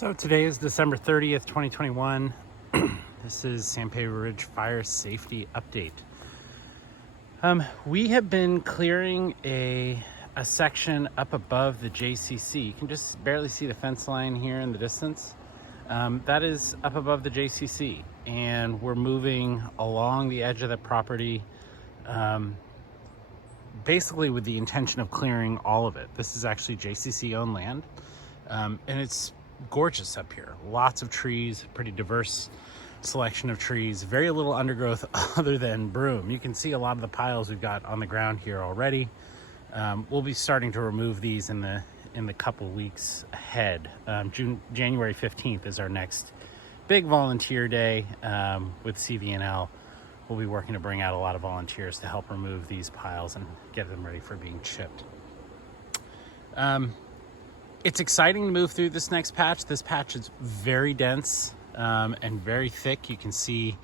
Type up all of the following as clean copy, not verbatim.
So today is December 30th, 2021. This is San Pedro Ridge Fire Safety Update. We have been clearing a section up above the JCC. You can just barely see the fence line here in the distance. That is up above the JCC, and we're moving along the edge of the property, basically with the intention of clearing all of it. This is actually JCC owned land, and it's gorgeous up here. Lots of trees, pretty diverse selection of trees, very little undergrowth other than broom. You can see a lot of the piles we've got on the ground here already. We'll be starting to remove these in the couple weeks ahead. January 15th is our next big volunteer day with CVNL. We'll be working to bring out a lot of volunteers to help remove these piles and get them ready for being chipped. It's exciting to move through this next patch. This patch is very dense and very thick. You can see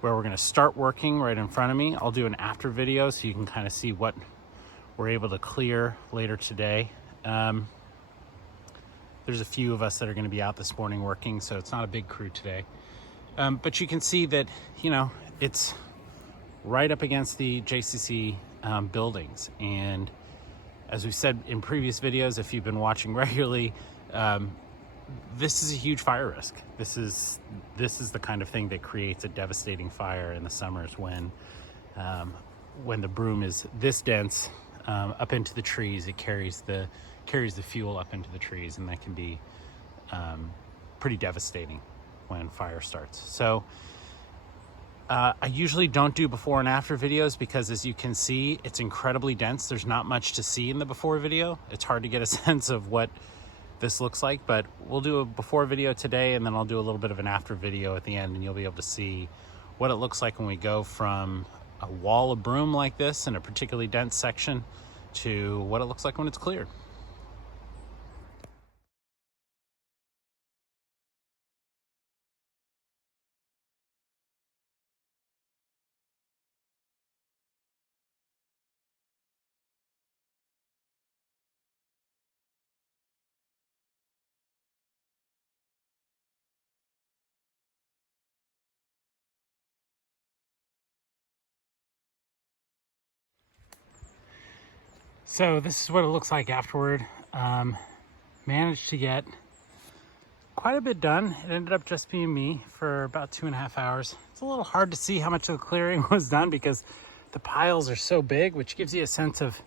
where we're going to start working right in front of me. I'll do an after video so you can kind of see what we're able to clear later today. There's a few of us that are going to be out this morning working, so it's not a big crew today. But you can see that, you know, it's right up against the JCC buildings. And as we've said in previous videos, if you've been watching regularly, this is a huge fire risk. This is the kind of thing that creates a devastating fire in the summers when the broom is this dense up into the trees. It carries the fuel up into the trees, and that can be pretty devastating when fire starts. So I usually don't do before and after videos because, as you can see, it's incredibly dense. There's not much to see in the before video. It's hard to get a sense of what this looks like, but we'll do a before video today, and then I'll do a little bit of an after video at the end, and you'll be able to see what it looks like when we go from a wall of broom like this in a particularly dense section to what it looks like when it's cleared. So this is what it looks like afterward. Managed to get quite a bit done. It ended up just being me for about 2.5 hours. It's a little hard to see how much of the clearing was done because the piles are so big, which gives you a sense of,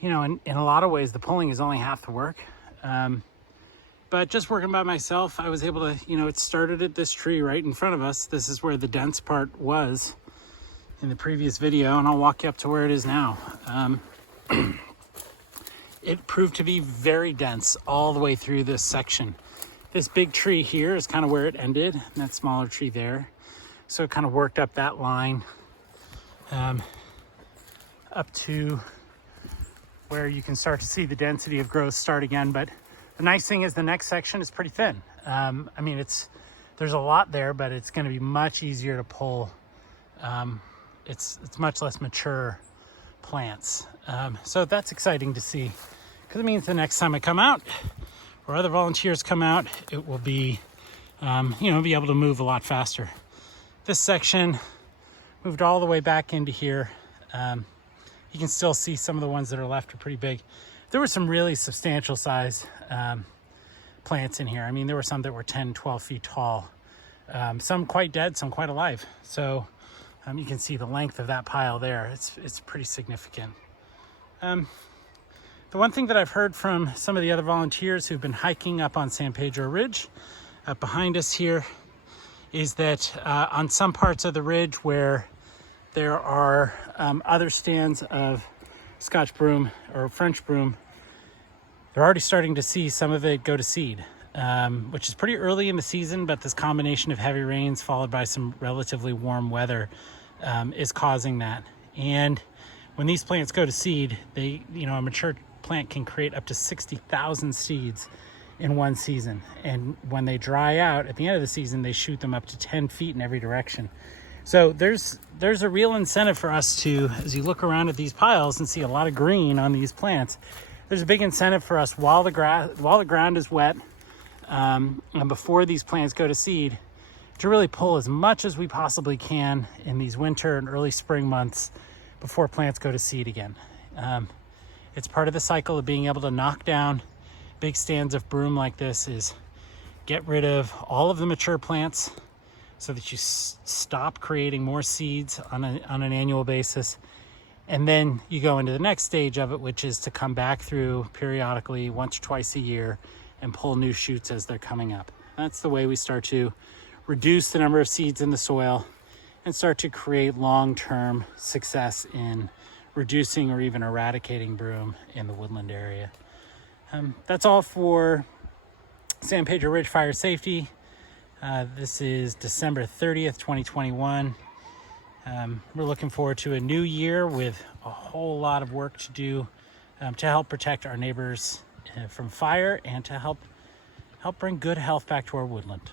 you know, in a lot of ways, the pulling is only half the work. But just working by myself, I was able to, you know, it started at this tree right in front of us. This is where the dense part was in the previous video, and I'll walk you up to where it is now. It proved to be very dense all the way through this section. This big tree here is kind of where it ended, and that smaller tree there. So it kind of worked up that line up to where you can start to see the density of growth start again. But the nice thing is the next section is pretty thin. I mean, there's a lot there, but it's going to be much easier to pull. It's much less mature plants. So that's exciting to see, because it means the next time I come out or other volunteers come out, it will be, be able to move a lot faster. This section moved all the way back into here. You can still see some of the ones that are left are pretty big. There were some really substantial size plants in here. I mean, there were some that were 10, 12 feet tall, some quite dead, some quite alive. So you can see the length of that pile there. It's pretty significant. The one thing that I've heard from some of the other volunteers who've been hiking up on San Pedro Ridge, up behind us here, is that on some parts of the ridge where there are other stands of Scotch broom or French broom, they're already starting to see some of it go to seed, which is pretty early in the season, but this combination of heavy rains followed by some relatively warm weather is causing that. And when these plants go to seed, a mature plant can create up to 60,000 seeds in one season. And when they dry out at the end of the season, they shoot them up to 10 feet in every direction. So there's a real incentive for us to, as you look around at these piles and see a lot of green on these plants, there's a big incentive for us while the ground is wet, and before these plants go to seed, to really pull as much as we possibly can in these winter and early spring months before plants go to seed again. It's part of the cycle of being able to knock down big stands of broom like this, is get rid of all of the mature plants so that you stop creating more seeds on an annual basis. And then you go into the next stage of it, which is to come back through periodically once or twice a year and pull new shoots as they're coming up. That's the way we start to reduce the number of seeds in the soil and start to create long-term success in reducing or even eradicating broom in the woodland area. That's all for San Pedro Ridge Fire Safety. This is December 30th, 2021. We're looking forward to a new year with a whole lot of work to do to help protect our neighbors from fire and to help bring good health back to our woodland.